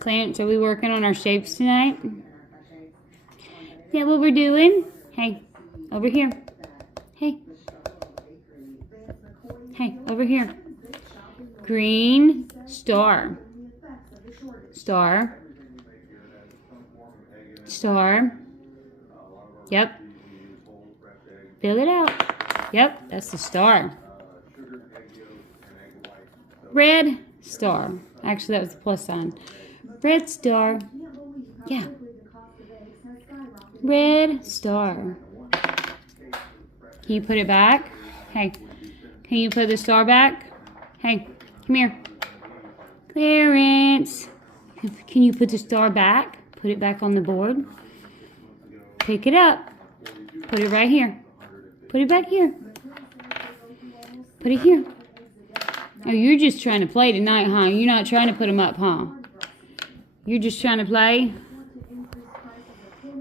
Clarence, are we working on our shapes tonight? Is that what we're doing? Hey, over here. Hey. Hey, over here. Green star. Star. Star. Yep. Fill it out. Yep, that's the star. Red star. Actually, that was the plus sign. Red star. Yeah. Red star. Can you put it back? Hey, can you put the star back? Hey, come here. Clarence. Can you put the star back? Put it back on the board. Pick it up. Put it right here. Put it back here. Put it here. Oh, you're just trying to play tonight, huh? You're not trying to put them up, huh? You're just trying to play?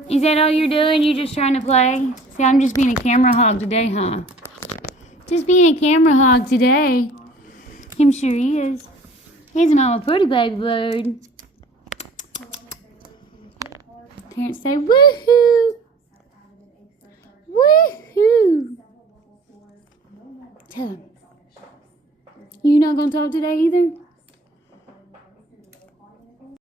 Is that all you're doing? You're just trying to play? See, I'm just being a camera hog today, huh? Just being a camera hog today. I'm sure he is. He's not a pretty baby bird. Parents say, woohoo! Woohoo! Tell him. You not gonna talk today either?